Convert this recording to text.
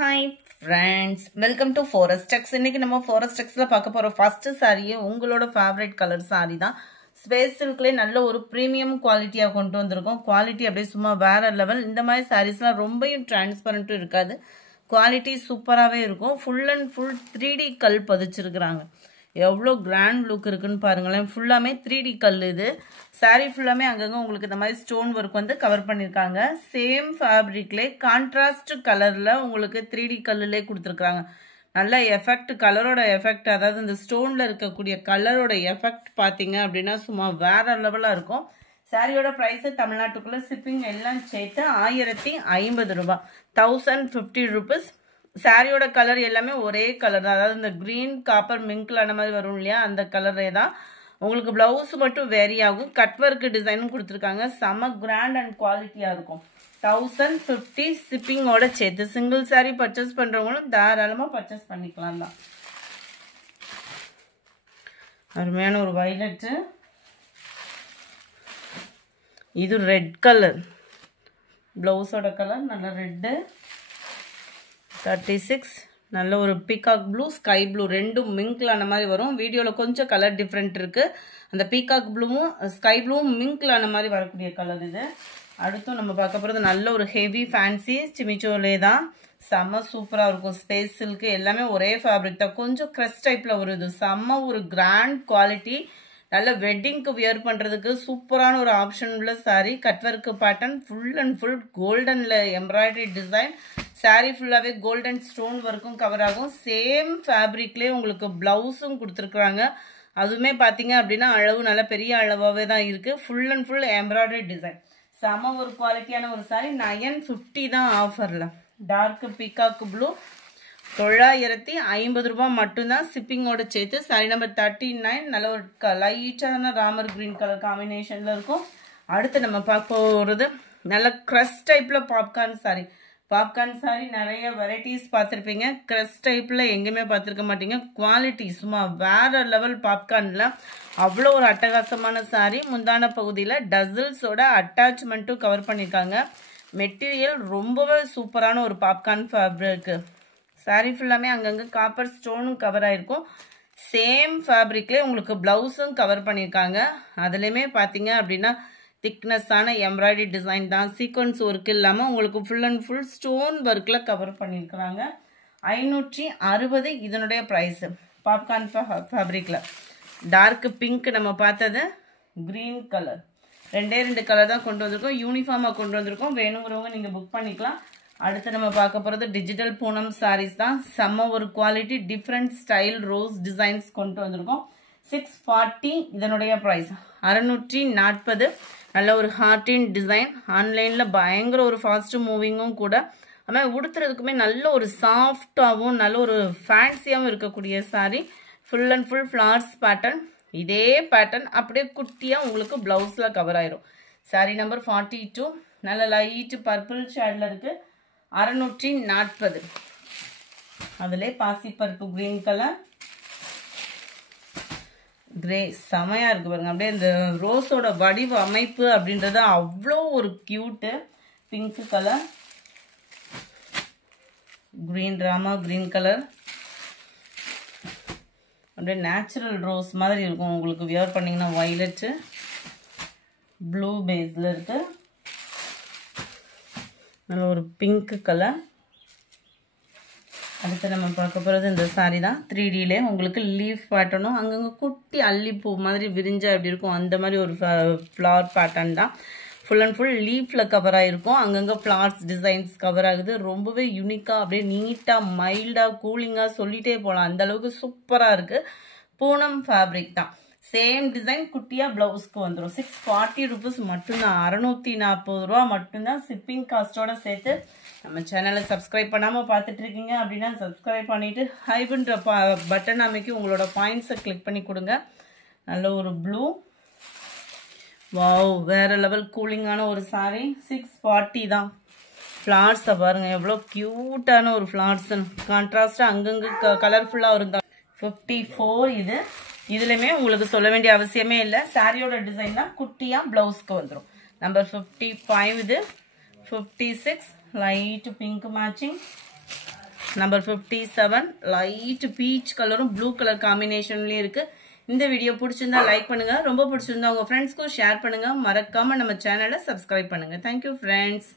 Hi friends, welcome to Forest Tex. இன்னைக்கு நம்ம Forest Texல பார்க்க போற first saree உங்களோட favorite color saree தான். Space silkல நல்ல ஒரு premium quality கொண்டு வந்திருக்கோம். Quality அப்படியே சும்மா வேற level. இந்த மாதிரி sareesலாம் ரொம்பயும் transparent இருக்காது. Quality சூப்பராவே இருக்கும். Full and full 3D கல் பதிச்சிருக்காங்க. எவ்வளோ கிராண்ட் லுக் இருக்குன்னு பாருங்களேன். ஃபுல்லாமே 3D கல் இது. சாரீ ஃபுல்லாமே அங்கங்க உங்களுக்கு இந்த மாதிரி ஸ்டோன் ஒர்க் வந்து கவர் பண்ணியிருக்காங்க. சேம் ஃபேப்ரிக்லே கான்ட்ராஸ்ட் கலர்ல உங்களுக்கு 3D கல்லுலே கொடுத்துருக்காங்க. நல்ல எஃபெக்ட், கலரோட எஃபெக்ட், அதாவது இந்த ஸ்டோன்ல இருக்கக்கூடிய கலரோட எஃபெக்ட் பார்த்தீங்க அப்படின்னா சும்மா வேற லெவலாக இருக்கும். சாரியோட ப்ரைஸ் தமிழ்நாட்டுக்குள்ள ஷிப்பிங் எல்லாம் சேர்த்து 1050 ரூபாய், 1050 rupees. சாரியோட கலர் எல்லாமே ஒரே கலர் தான், அதாவது இந்த கிரீன் காப்பர் மிங்க்ல அந்த மாதிரி வரும் இல்லையா, அந்த கலரே தான். உங்களுக்கு பிளவுஸ் மட்டும் வேரி ஆகும். கட் ஒர்க் டிசைனும் கொடுத்துருக்காங்க. செம கிராண்ட் அண்ட் குவாலிட்டியா இருக்கும். 1050 ஷிப்பிங்கோட சேர்த்து. சிங்கிள் சாரி பர்ச்சேஸ் பண்றவங்களும் தாராளமா பர்ச்சேஸ் பண்ணிக்கலாம் தான். அருமையான ஒரு வயலட், இது ரெட் கலர், பிளவுஸோட கலர் நல்ல ரெட்டு. 36 நல்ல ஒரு பீகாக் ப்ளூ, ஸ்கை ப்ளூ, ரெண்டும் மிங்க்ல அந்த மாதிரி வரும். வீடியோவில் கொஞ்சம் கலர் டிஃப்ரெண்ட் இருக்கு. அந்த பீகாக் ப்ளூவும் ஸ்கை ப்ளூவும் மிங்க்ல அந்த மாதிரி வரக்கூடிய கலர் இது. அடுத்தும் நம்ம பார்க்க போகிறது நல்ல ஒரு ஹெவி ஃபேன்சி சிமிச்சோலே தான். செம்ம சூப்பராக இருக்கும். ஸ்பேஸ் சில்க்கு எல்லாமே ஒரே ஃபேப்ரிக் தான். கொஞ்சம் க்ரஷ் டைப்பில் வருது. செம்ம ஒரு கிராண்ட் குவாலிட்டி. நல்ல வெட்டிங்க்கு வியர் பண்ணுறதுக்கு சூப்பரான ஒரு ஆப்ஷன் உள்ள sari. Cut work pattern, full and full கோல்டனில் எம்ப்ராய்டரி டிசைன். சாரீ ஃபுல்லாகவே கோல்டன் ஸ்டோன் ஒர்க்கும் கவர் ஆகும். சேம் ஃபேப்ரிக்லேயே உங்களுக்கு ப்ளவுஸும் கொடுத்துருக்குறாங்க. அதுவுமே பார்த்தீங்க அப்படின்னா அளவு நல்ல பெரிய அளவாகவே தான் இருக்குது. Full and full embroidery design. செம ஒரு குவாலிட்டியான ஒரு சாரீ. 950 தான் ஆஃபரில். டார்க் பீகாக் ப்ளூ 950 ரூபாய் மட்டும்தான் ஷிப்பிங்கோட சேர்த்து. சாரி நம்பர் 39 நல்ல ஒரு லைட்டான ராமர் கிரீன் கலர் காம்பினேஷனில் இருக்கும். அடுத்து நம்ம பார்க்க போகிறது நல்ல க்ரஷ் டைப்பில் பாப்கார்ன் சாரி. பாப்கார்ன் சாரி நிறைய வெரைட்டிஸ் பார்த்துருப்பீங்க. க்ரஷ் டைப்பில் எங்கேயுமே பார்த்துருக்க மாட்டீங்க. குவாலிட்டி சும்மா வேற லெவல். பாப்கார்னில் அவ்வளோ ஒரு அட்டகாசமான சாரி. முந்தான பகுதியில் டசில்ஸோட அட்டாச்மெண்ட்டும் கவர் பண்ணியிருக்காங்க. மெட்டீரியல் ரொம்பவே சூப்பரான ஒரு பாப்கார்ன் ஃபேப்ரிக். சாரி ஃபுல்லாமே அங்கங்கே காப்பர் ஸ்டோனும் கவர் ஆகிருக்கும். சேம் ஃபேப்ரிக்லேயே உங்களுக்கு ப்ளவுஸும் கவர் பண்ணியிருக்காங்க. அதுலேயுமே பார்த்தீங்க அப்படின்னா திக்னஸான எம்ப்ராய்டரி டிசைன் தான். சீக்வன்ஸ் ஒர்க் இல்லாமல் உங்களுக்கு ஃபுல் அண்ட் ஃபுல் ஸ்டோன் ஒர்க்கில் கவர் பண்ணியிருக்கிறாங்க. 560 இதனுடைய ப்ரைஸு. பாப்கார்ன் ஃபேப்ரிக்கில் டார்க் பிங்க் நம்ம பார்த்தது, க்ரீன் கலர், ரெண்டு கலர் தான் கொண்டு வந்திருக்கோம். யூனிஃபார்மாக கொண்டு வந்திருக்கோம். வேணுங்கிறவங்க நீங்கள் புக் பண்ணிக்கலாம். அடுத்து நம்ம பார்க்க போகிறது டிஜிட்டல் பூனம் சாரீஸ் தான். செம்ம ஒரு quality, different style rose designs கொண்டு வந்திருக்கோம். 640 இதனுடைய ப்ரைஸ். 640. நல்ல ஒரு ஹார்டின் டிசைன். ஆன்லைனில் பயங்கர ஒரு ஃபாஸ்ட் மூவிங்கும் கூட. ஆனால் உடுத்துறதுக்குமே நல்ல ஒரு சாஃப்டாகவும் நல்ல ஒரு ஃபேன்சியாகவும் இருக்கக்கூடிய sari. Full and full flowers pattern. இதே பேட்டர்ன் அப்படியே குட்டியாக உங்களுக்கு ப்ளவுஸில் கவர் ஆயிரும். சாரீ நம்பர் 42 நல்ல லைட் பர்பிள் ஷேடில் இருக்குது. 640. அதிலே பாசிப்பருப்பு கிரீன் கலர், கிரே, செமையாக இருக்குது பாருங்க. அப்படியே இந்த ரோஸோட வடிவ அமைப்பு அப்படின்றது அவ்வளோ ஒரு cute. Pink colour, green Rama green colour, அப்படியே நேச்சுரல் ரோஸ் மாதிரி இருக்கும். உங்களுக்கு வியர் பண்ணிங்கன்னா வயலட்டு ப்ளூ பேஸில் இருக்குது. நல்ல ஒரு பிங்க் கலர். அடுத்து நம்ம பார்க்க போகிறது இந்த சாரீ தான். 3Dலே உங்களுக்கு லீஃப் பேட்டர்னும் அங்கங்கே குட்டி அல்லிப்பூ மாதிரி விரிஞ்சா எப்படி இருக்கும் அந்த மாதிரி ஒரு ஃப்ளவர் பேட்டர்ன் தான். ஃபுல் அண்ட் ஃபுல் லீஃபில் கவர் ஆகிருக்கும். அங்கங்கே ஃப்ளார்ஸ் டிசைன்ஸ் கவர் ஆகுது. ரொம்பவே யூனிக்காக அப்படியே நீட்டாக மைல்டாக கூலிங்காக சொல்லிகிட்டே போகலாம். அந்தளவுக்கு சூப்பராக இருக்குது. பூனம் ஃபேப்ரிக் தான். சேம் டிசைன் குட்டியாக ப்ளவுஸ்க்கு வந்துடும். 640 rupees மட்டும்தான். 640 ரூபா மட்டும்தான் ஷிப்பிங் காஸ்ட்டோட சேர்த்து. நம்ம சேனலை சப்ஸ்கிரைப் பண்ணாமல் பார்த்துட்டு இருக்கீங்க அப்படின்னா சப்ஸ்கிரைப் பண்ணிவிட்டு ஹைப்ன்ற பட்டன் அமைக்கி உங்களோட பாயிண்ட்ஸை கிளிக் பண்ணி கொடுங்க. நல்ல ஒரு ப்ளூ, வாவ், வேற லெவல் கூலிங்கான ஒரு சாரீ. 640 தான். ஃப்ளார்ஸை பாருங்கள் எவ்வளோ க்யூட்டான ஒரு ஃப்ளார்ஸ். கான்ட்ராஸ்டாக அங்கங்கே கலர்ஃபுல்லாக இருந்தால். 54 இது. இதுலையுமே உங்களுக்கு சொல்ல வேண்டிய அவசியமே இல்லை. சாரியோட டிசைன் தான் குட்டியாக ப்ளவுஸ்க்கு வந்துடும். நம்பர் 55 இது. 56 light pink matching. Number 57 light beach கலரும் ப்ளூ கலர் காம்பினேஷன்லயும் இருக்கு. இந்த வீடியோ பிடிச்சிருந்தா லைக் பண்ணுங்க, ரொம்ப பிடிச்சிருந்தா உங்க ஃப்ரெண்ட்ஸ்க்கும் ஷேர் பண்ணுங்க, மறக்காம நம்ம சேனலை சப்ஸ்கிரைப் பண்ணுங்க. Thank you friends.